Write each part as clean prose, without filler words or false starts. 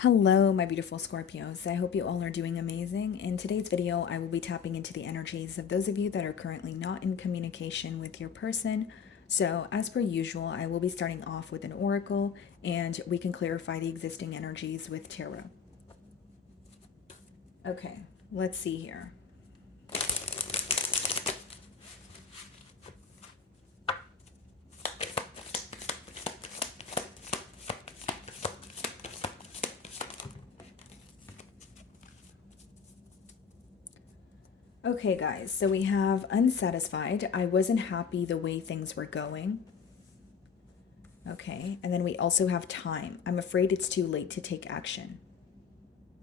Hello, my beautiful Scorpios. I hope you all are doing amazing. In today's video, I will be tapping into the energies of those of you that are currently not in communication with your person. So, as per usual, I will be starting off with an oracle and we can clarify the existing energies with tarot. Okay, let's see here. Okay, guys, so we have unsatisfied. I wasn't happy the way things were going. Okay, and then we also have time. I'm afraid it's too late to take action.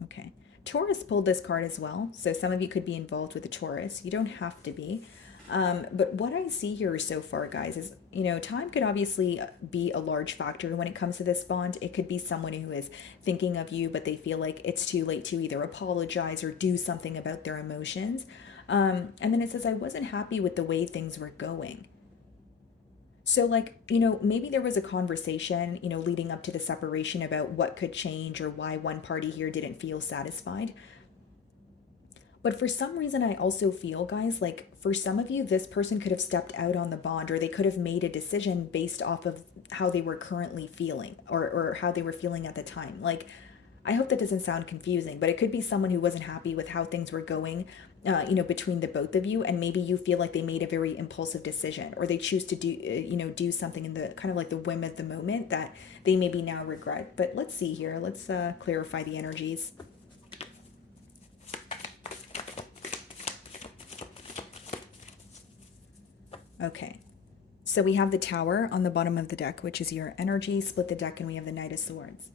Okay, Taurus pulled this card as well, so some of you could be involved with a Taurus. You don't have to be. But what I see here so far, guys, is, time could obviously be a large factor when it comes to this bond. It could be someone who is thinking of you, but they feel like it's too late to either apologize or do something about their emotions. And then it says, I wasn't happy with the way things were going. So, like, maybe there was a conversation, leading up to the separation about what could change or why one party here didn't feel satisfied. But for some reason, I also feel, guys, like for some of you, this person could have stepped out on the bond or they could have made a decision based off of how they were currently feeling or how they were feeling at the time. Like, I hope that doesn't sound confusing, but it could be someone who wasn't happy with how things were going, between the both of you, and maybe you feel like they made a very impulsive decision, or they choose to do something in the kind of like the whim of the moment that they maybe now regret. But let's see here. Let's clarify the energies. Okay. So we have the Tower on the bottom of the deck, which is your energy. Split the deck, and we have the Knight of Swords.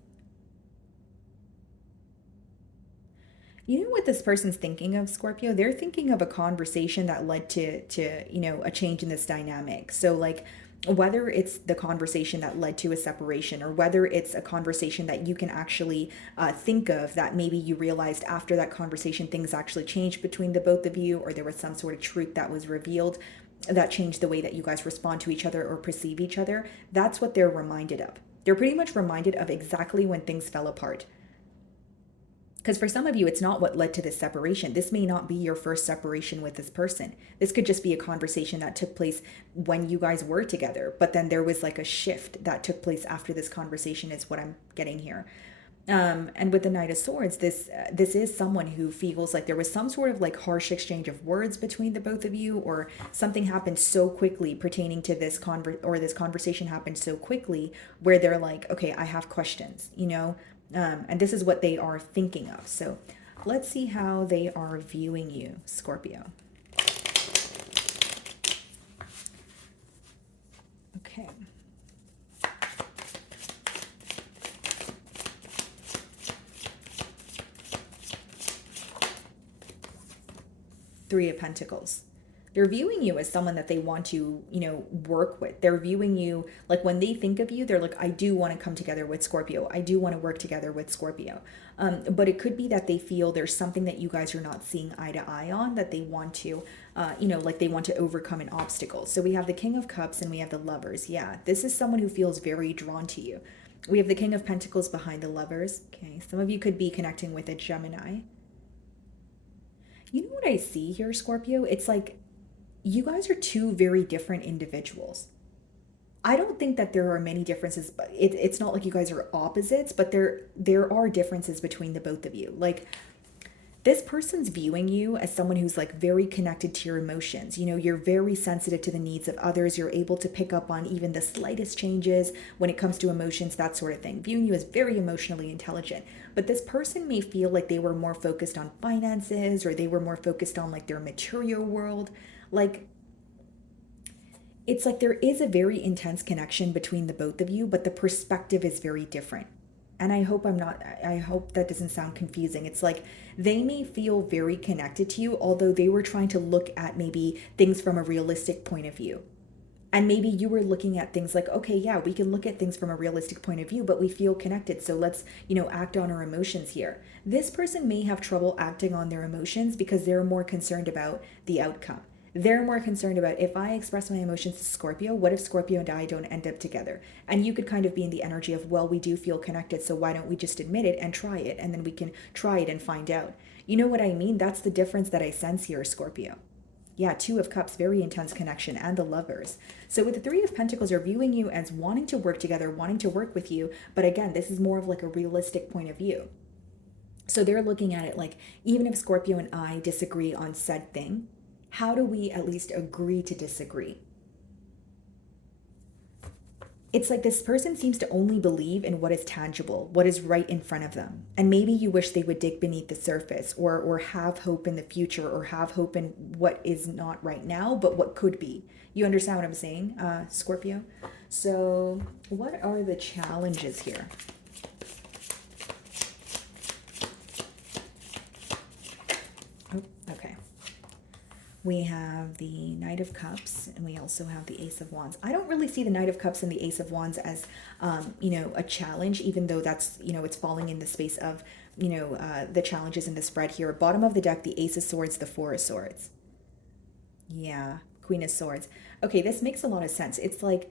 You know what this person's thinking of, Scorpio? They're thinking of a conversation that led to a change in this dynamic. So, like, whether it's the conversation that led to a separation or whether it's a conversation that you can actually think of that maybe you realized after that conversation things actually changed between the both of you, or there was some sort of truth that was revealed that changed the way that you guys respond to each other or perceive each other. That's what they're reminded of. They're pretty much reminded of exactly when things fell apart. Because for some of you, it's not what led to this separation. This may not be your first separation with this person. This could just be a conversation that took place when you guys were together, but then there was like a shift that took place after this conversation, is what I'm getting here. And with the Knight of Swords, this is someone who feels like there was some sort of like harsh exchange of words between the both of you, or something happened so quickly pertaining to this this conversation happened so quickly where they're like, okay, I have questions. And this is what they are thinking of. So let's see how they are viewing you, Scorpio. Okay. Three of Pentacles. They're viewing you as someone that they want to, work with. They're viewing you like, when they think of you, they're like, I do want to come together with Scorpio. I do want to work together with Scorpio. But it could be that they feel there's something that you guys are not seeing eye to eye on that they want to, like they want to overcome an obstacle. So we have the King of Cups and we have the Lovers. Yeah, this is someone who feels very drawn to you. We have the King of Pentacles behind the Lovers. Okay, some of you could be connecting with a Gemini. You know what I see here, Scorpio? It's like you guys are two very different individuals. I don't think that there are many differences, but it's not like you guys are opposites, but there are differences between the both of you. Like, this person's viewing you as someone who's like very connected to your emotions. You're very sensitive to the needs of others. You're able to pick up on even the slightest changes when it comes to emotions, that sort of thing. Viewing you as very emotionally intelligent. But this person may feel like they were more focused on finances, or they were more focused on like their material world. Like, it's like there is a very intense connection between the both of you, but the perspective is very different. And I hope that doesn't sound confusing. It's like they may feel very connected to you, although they were trying to look at maybe things from a realistic point of view. And maybe you were looking at things like, okay, yeah, we can look at things from a realistic point of view, but we feel connected. So let's, act on our emotions here. This person may have trouble acting on their emotions because they're more concerned about the outcome. They're more concerned about, if I express my emotions to Scorpio, what if Scorpio and I don't end up together? And you could kind of be in the energy of, well, we do feel connected, so why don't we just admit it and try it? And then we can try it and find out. You know what I mean? That's the difference that I sense here, Scorpio. Yeah, Two of Cups, very intense connection, and the Lovers. So with the Three of Pentacles, are viewing you as wanting to work together, wanting to work with you. But again, this is more of like a realistic point of view. So they're looking at it like, even if Scorpio and I disagree on said thing, how do we at least agree to disagree? It's like this person seems to only believe in what is tangible, what is right in front of them. And maybe you wish they would dig beneath the surface, or have hope in the future, or have hope in what is not right now, but what could be. You understand what I'm saying, Scorpio? So what are the challenges here? Oh, okay. We have the Knight of Cups, and we also have the Ace of Wands. I don't really see the Knight of Cups and the Ace of Wands as, a challenge, even though that's, it's falling in the space of, the challenges in the spread here. Bottom of the deck, the Ace of Swords, the Four of Swords. Yeah, Queen of Swords. Okay, this makes a lot of sense. It's like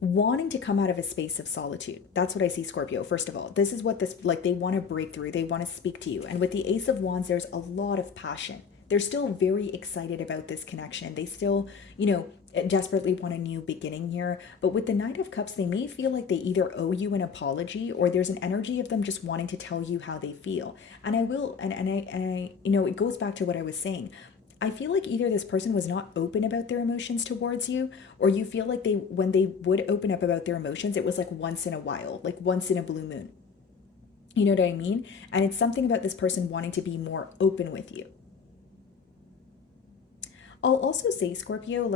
wanting to come out of a space of solitude. That's what I see, Scorpio. First of all, this is what this, like, they want to break through. They want to speak to you. And with the Ace of Wands, there's a lot of passion. They're still very excited about this connection. They still, desperately want a new beginning here. But with the Knight of Cups, they may feel like they either owe you an apology, or there's an energy of them just wanting to tell you how they feel. And it goes back to what I was saying. I feel like either this person was not open about their emotions towards you, or you feel like when they would open up about their emotions, it was like once in a while, like once in a blue moon. You know what I mean? And it's something about this person wanting to be more open with you. I'll also say, Scorpio,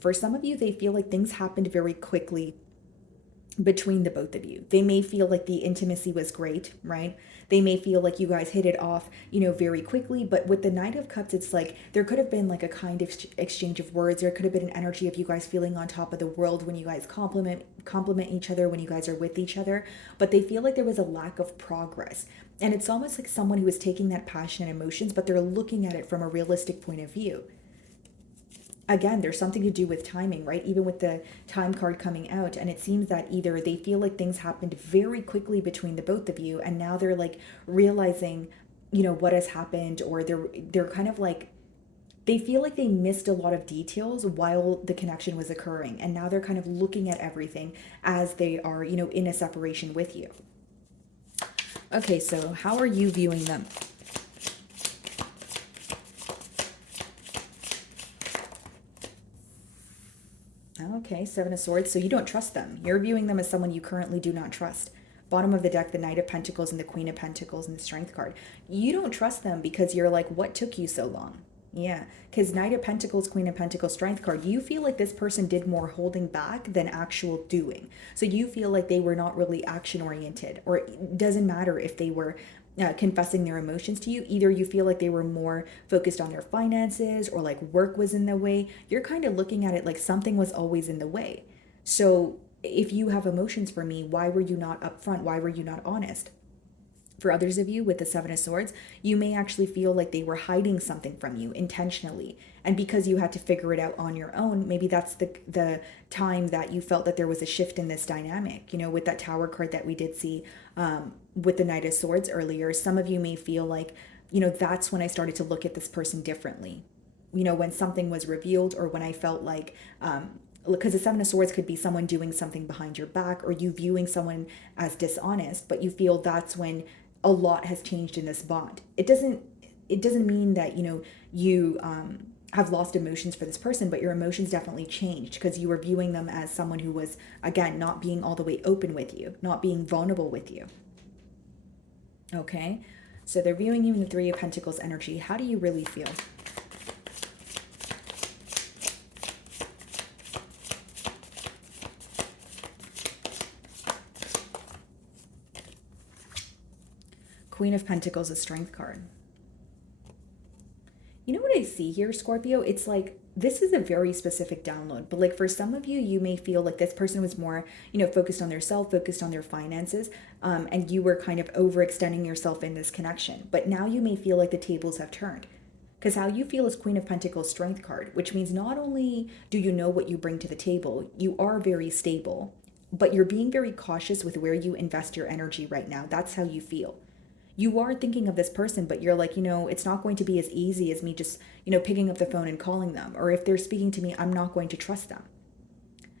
for some of you, they feel like things happened very quickly between the both of you. They may feel like the intimacy was great, right? They may feel like you guys hit it off, very quickly. But with the Knight of Cups, it's like there could have been like a kind of exchange of words. There could have been an energy of you guys feeling on top of the world when you guys compliment each other, when you guys are with each other. But they feel like there was a lack of progress. And it's almost like someone who is taking that passion and emotions, but they're looking at it from a realistic point of view. Again, there's something to do with timing, right? Even with the Time card coming out, and it seems that either they feel like things happened very quickly between the both of you, and now they're like realizing, what has happened, or they're kind of like, they feel like they missed a lot of details while the connection was occurring, and now they're kind of looking at everything as they are, in a separation with you. Okay, so how are you viewing them? Okay, Seven of Swords. So you don't trust them. You're viewing them as someone you currently do not trust. Bottom of the deck, the Knight of Pentacles and the Queen of Pentacles and the Strength card. You don't trust them because you're like, what took you so long? Yeah, because Knight of Pentacles, Queen of Pentacles, Strength card, you feel like this person did more holding back than actual doing. So you feel like they were not really action oriented, or it doesn't matter if they were confessing their emotions to you. Either you feel like they were more focused on their finances, or like work was in the way. You're kind of looking at it like something was always in the way. So if you have emotions for me, why were you not upfront? Why were you not honest? For others of you with the Seven of Swords, you may actually feel like they were hiding something from you intentionally. And because you had to figure it out on your own, maybe that's the time that you felt that there was a shift in this dynamic. With that Tower card that we did see with the Knight of Swords earlier, some of you may feel like, that's when I started to look at this person differently. When something was revealed, or when I felt like, because the Seven of Swords could be someone doing something behind your back, or you viewing someone as dishonest, but you feel that's when a lot has changed in this bond. It doesn't mean that you have lost emotions for this person, but your emotions definitely changed because you were viewing them as someone who was, again, not being all the way open with you, not being vulnerable with you. Okay, so they're viewing you in the Three of Pentacles energy. How do you really feel? Queen of Pentacles, a Strength card. You know what I see here, Scorpio? It's like, this is a very specific download, but like for some of you, you may feel like this person was more, focused on their self, focused on their finances, and you were kind of overextending yourself in this connection. But now you may feel like the tables have turned. Because how you feel is Queen of Pentacles strength card, which means not only do you know what you bring to the table, you are very stable, but you're being very cautious with where you invest your energy right now. That's how you feel. You are thinking of this person, but you're like, it's not going to be as easy as me just, picking up the phone and calling them. Or if they're speaking to me, I'm not going to trust them.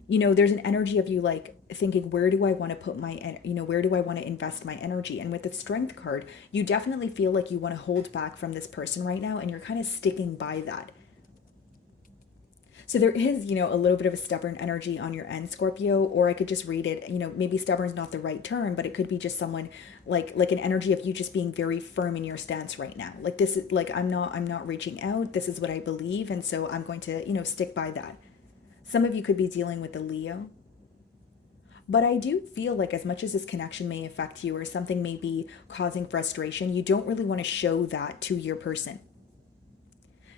There's an energy of you like thinking, where do I want to put where do I want to invest my energy? And with the strength card, you definitely feel like you want to hold back from this person right now, and you're kind of sticking by that. So there is, a little bit of a stubborn energy on your end, Scorpio, or I could just read it, maybe stubborn is not the right term, but it could be just someone like an energy of you just being very firm in your stance right now. Like this is like, I'm not reaching out. This is what I believe. And so I'm going to, stick by that. Some of you could be dealing with a Leo. But I do feel like as much as this connection may affect you or something may be causing frustration, you don't really want to show that to your person.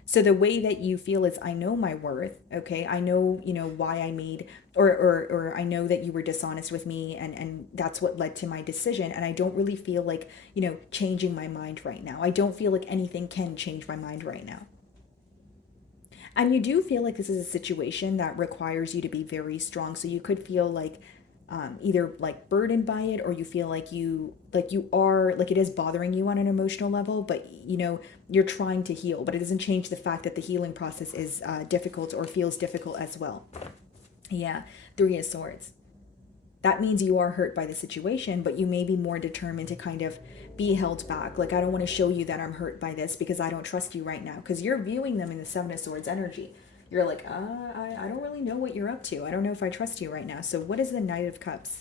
So the way that you feel is, I know my worth, okay? I know, why I made, or I know that you were dishonest with me, and that's what led to my decision. And I don't really feel like, changing my mind right now. I don't feel like anything can change my mind right now. And you do feel like this is a situation that requires you to be very strong. So you could feel like either like burdened by it, or you feel like you are like it is bothering you on an emotional level, but you're trying to heal. But it doesn't change the fact that the healing process is difficult or feels difficult as well. Yeah, Three of Swords. That means you are hurt by the situation, but you may be more determined to kind of be held back. Like, I don't want to show you that I'm hurt by this because I don't trust you right now. Because you're viewing them in the Seven of Swords energy. You're like, I don't really know what you're up to. I don't know if I trust you right now. So what is the Knight of Cups?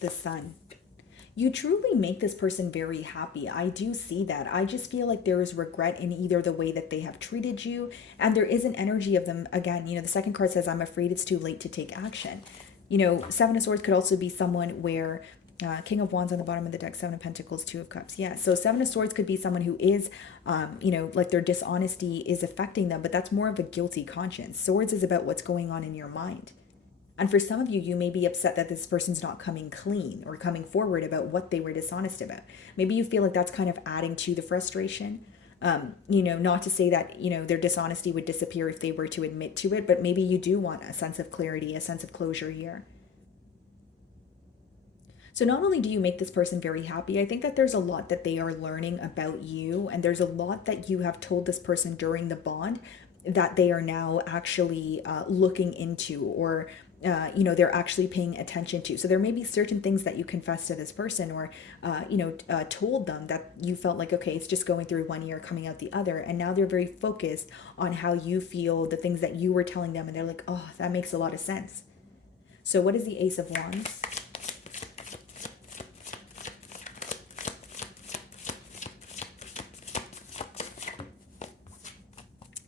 The Sun. You truly make this person very happy. I do see that. I just feel like there is regret in either the way that they have treated you, and there is an energy of them. Again, the second card says, I'm afraid it's too late to take action. Seven of Swords could also be someone where King of Wands on the bottom of the deck, Seven of Pentacles, Two of Cups. Yeah, so Seven of Swords could be someone who is, like their dishonesty is affecting them, but that's more of a guilty conscience. Swords is about what's going on in your mind. And for some of you, you may be upset that this person's not coming clean or coming forward about what they were dishonest about. Maybe you feel like that's kind of adding to the frustration. Not to say that, their dishonesty would disappear if they were to admit to it, but maybe you do want a sense of clarity, a sense of closure here. So not only do you make this person very happy, I think that there's a lot that they are learning about you, and there's a lot that you have told this person during the bond that they are now actually looking into, or they're actually paying attention to. So there may be certain things that you confessed to this person, or told them that you felt like, okay, it's just going through one ear, coming out the other, and now they're very focused on how you feel, the things that you were telling them, and they're like, oh, that makes a lot of sense. So what is the Ace of Wands?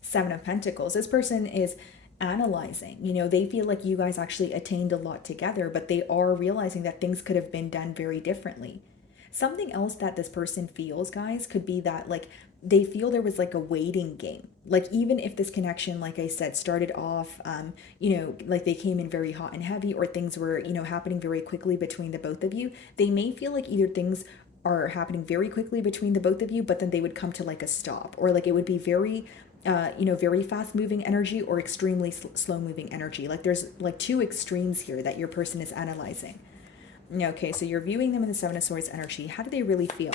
Seven of Pentacles. This person is analyzing. They feel like you guys actually attained a lot together, but they are realizing that things could have been done very differently. Something else that this person feels, guys, could be that like they feel there was like a waiting game. Like even if this connection, like I said, started off, like they came in very hot and heavy, or things were, happening very quickly between the both of you, they may feel like either things are happening very quickly between the both of you, but then they would come to like a stop, or like it would be very very fast moving energy or extremely slow moving energy. Like there's like two extremes here that your person is analyzing. Okay, so you're viewing them in the Seven of Swords energy. How do they really feel?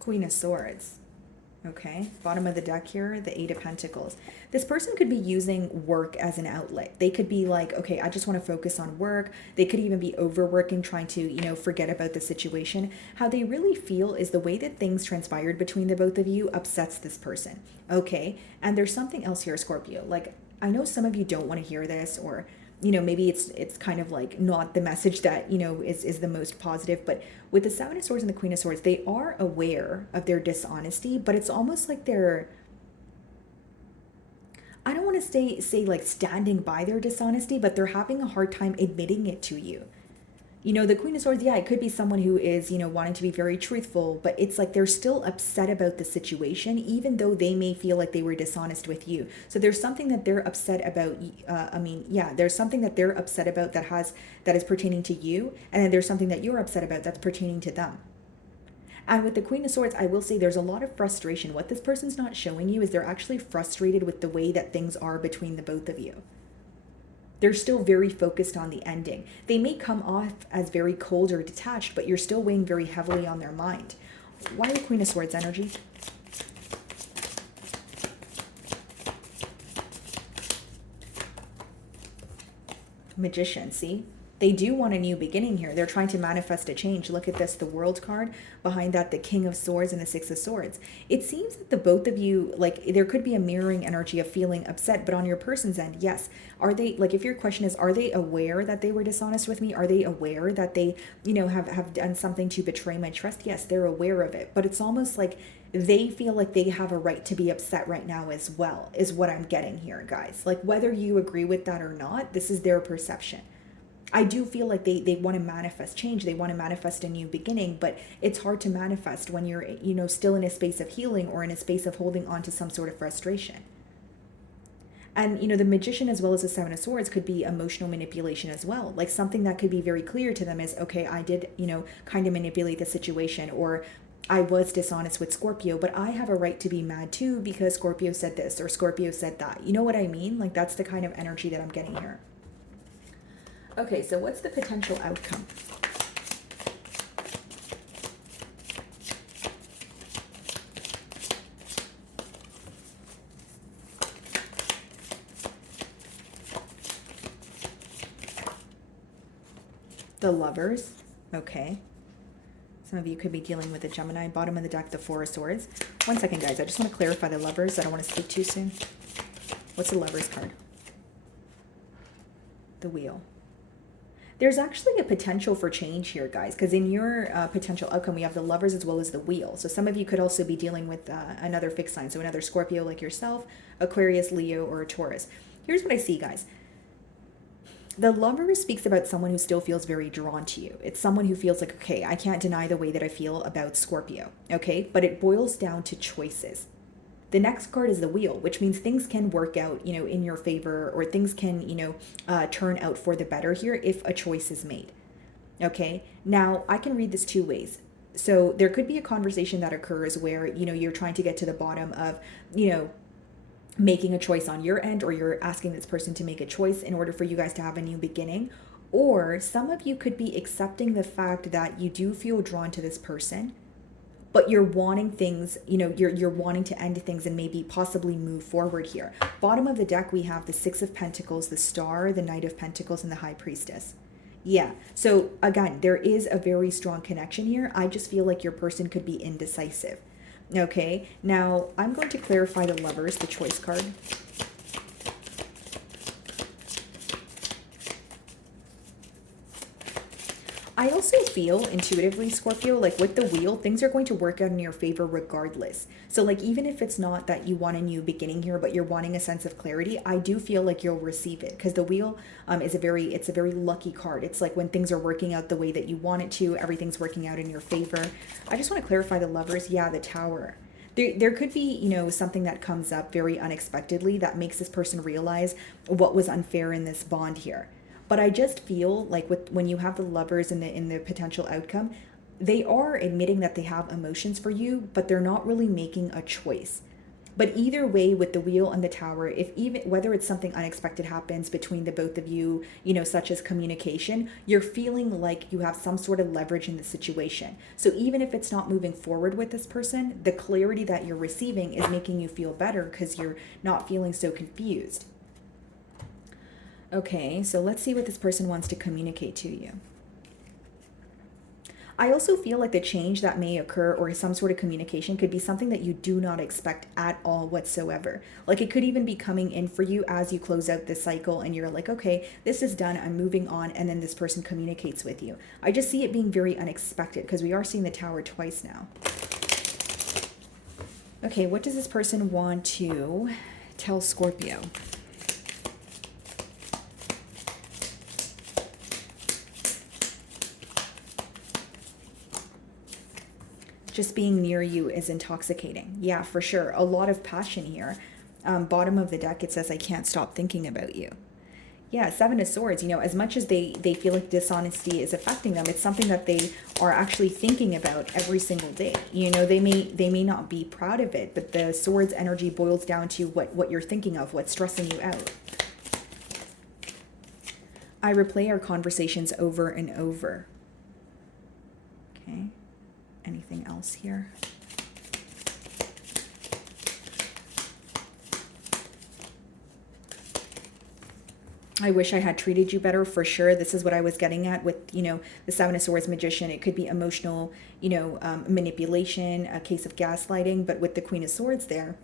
Queen of Swords. Okay, bottom of the deck here, the Eight of Pentacles. This person could be using work as an outlet. They could be like, okay, I just want to focus on work. They could even be overworking, trying to, forget about the situation. How they really feel is the way that things transpired between the both of you upsets this person. Okay, and there's something else here, Scorpio. Like, I know some of you don't want to hear this, or maybe it's kind of like not the message that, is the most positive. But with the Seven of Swords and the Queen of Swords, they are aware of their dishonesty, but it's almost like they're, I don't want to say like standing by their dishonesty, but they're having a hard time admitting it to you. You know, the Queen of Swords, yeah, it could be someone who is, you know, wanting to be very truthful, but it's like they're still upset about the situation, even though they may feel like they were dishonest with you. So there's something that they're upset about. Yeah, there's something that they're upset about that is pertaining to you, and then there's something that you're upset about that's pertaining to them. And with the Queen of Swords, I will say there's a lot of frustration. What this person's not showing you is they're actually frustrated with the way that things are between the both of you. They're still very focused on the ending. They may come off as very cold or detached, but you're still weighing very heavily on their mind. Why the Queen of Swords energy? Magician, see? They do want a new beginning here. They're trying to manifest a change. Look at this, the World card. Behind that, the King of Swords and the Six of Swords. It seems that the both of you, like, there could be a mirroring energy of feeling upset, but on your person's end, yes. Are they, like, if your question is, are they aware that they were dishonest with me? Are they aware that they, you know, have done something to betray my trust? Yes, they're aware of it. But it's almost like they feel like they have a right to be upset right now as well, is what I'm getting here, guys. Like, whether you agree with that or not, this is their perception. I do feel like they want to manifest change. They want to manifest a new beginning, but it's hard to manifest when you're, you know, still in a space of healing or in a space of holding on to some sort of frustration. And, you know, the Magician as well as the Seven of Swords could be emotional manipulation as well. Like something that could be very clear to them is, okay, I did, you know, kind of manipulate the situation, or I was dishonest with Scorpio, but I have a right to be mad too because Scorpio said this or Scorpio said that. You know what I mean? Like that's the kind of energy that I'm getting here. Okay, so what's the potential outcome? The Lovers. Okay. Some of you could be dealing with a Gemini. Bottom of the deck, the Four of Swords. One second, guys. I just want to clarify the Lovers. I don't want to speak too soon. What's the Lovers card? The Wheel. There's actually a potential for change here, guys, because in your potential outcome, we have the Lovers as well as the Wheel. So some of you could also be dealing with another fixed sign. So another Scorpio like yourself, Aquarius, Leo, or a Taurus. Here's what I see, guys. The Lovers speaks about someone who still feels very drawn to you. It's someone who feels like, okay, I can't deny the way that I feel about Scorpio, okay? But it boils down to choices. The next card is the Wheel, which means things can work out, you know, in your favor, or things can, you know, turn out for the better here if a choice is made. Okay, now I can read this two ways. So there could be a conversation that occurs where, you know, you're trying to get to the bottom of, you know, making a choice on your end, or you're asking this person to make a choice in order for you guys to have a new beginning. Or some of you could be accepting the fact that you do feel drawn to this person, but you're wanting things, you know, you're wanting to end things and maybe possibly move forward here. Bottom of the deck, we have the Six of Pentacles, the Star, the Knight of Pentacles, and the High Priestess. Yeah, so again, there is a very strong connection here. I just feel like your person could be indecisive. Okay, now I'm going to clarify the Lovers, the choice card. I also feel intuitively, Scorpio, like with the Wheel, things are going to work out in your favor regardless. So like, even if it's not that you want a new beginning here, but you're wanting a sense of clarity, I do feel like you'll receive it, because the Wheel it's a very lucky card. It's like when things are working out the way that you want it to, everything's working out in your favor. I just want to clarify the Lovers. Yeah, the Tower. There could be, you know, something that comes up very unexpectedly that makes this person realize what was unfair in this bond here. But I just feel like when you have the Lovers in the potential outcome, they are admitting that they have emotions for you, but they're not really making a choice. But either way, with the Wheel and the Tower, whether it's something unexpected happens between the both of you, you know, such as communication, you're feeling like you have some sort of leverage in the situation. So even if it's not moving forward with this person, the clarity that you're receiving is making you feel better because you're not feeling so confused. Okay, so let's see what this person wants to communicate to you. I also feel like the change that may occur, or some sort of communication, could be something that you do not expect at all whatsoever. Like it could even be coming in for you as you close out this cycle and you're like, okay, this is done, I'm moving on, and then this person communicates with you. I just see it being very unexpected because we are seeing the Tower twice now. Okay, what does this person want to tell Scorpio? Just being near you is intoxicating. Yeah, for sure. A lot of passion here. Bottom of the deck, it says, I can't stop thinking about you. Yeah, Seven of Swords, as much as they feel like dishonesty is affecting them, it's something that they are actually thinking about every single day. They may not be proud of it, but the Swords energy boils down to what you're thinking of, what's stressing you out. I replay our conversations over and over. Okay. Anything else here? I wish I had treated you better, for sure. This is what I was getting at with, the Seven of Swords Magician. It could be emotional, manipulation, a case of gaslighting. But with the Queen of Swords there,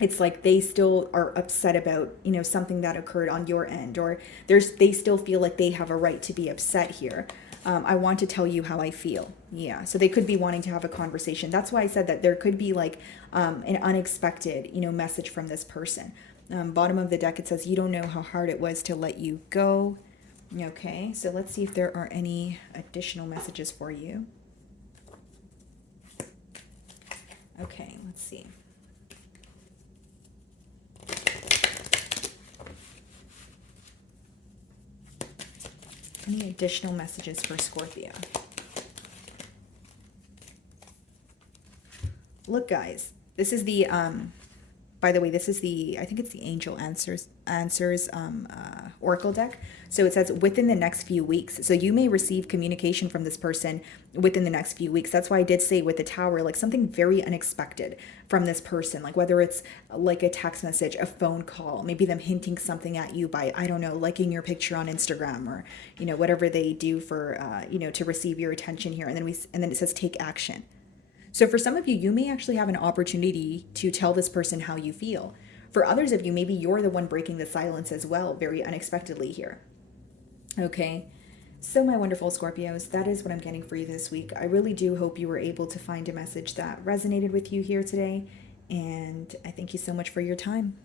it's like they still are upset about, something that occurred on your end, or they still feel like they have a right to be upset here. I want to tell you how I feel. Yeah. So they could be wanting to have a conversation. That's why I said that there could be like an unexpected, message from this person. Bottom of the deck, it says, you don't know how hard it was to let you go. Okay. So let's see if there are any additional messages for you. Okay. Let's see. Any additional messages for Scorpio? Look, guys, this is the, by the way, this is the, I think it's the Angel Answers Oracle deck. So it says within the next few weeks. So you may receive communication from this person within the next few weeks. That's why I did say with the Tower, like something very unexpected from this person, like whether it's like a text message, a phone call, maybe them hinting something at you by, I don't know, liking your picture on Instagram, or, whatever they do for, to receive your attention here. And then it says take action. So for some of you, you may actually have an opportunity to tell this person how you feel. For others of you, maybe you're the one breaking the silence as well, very unexpectedly here. Okay, so my wonderful Scorpios, that is what I'm getting for you this week. I really do hope you were able to find a message that resonated with you here today, and I thank you so much for your time.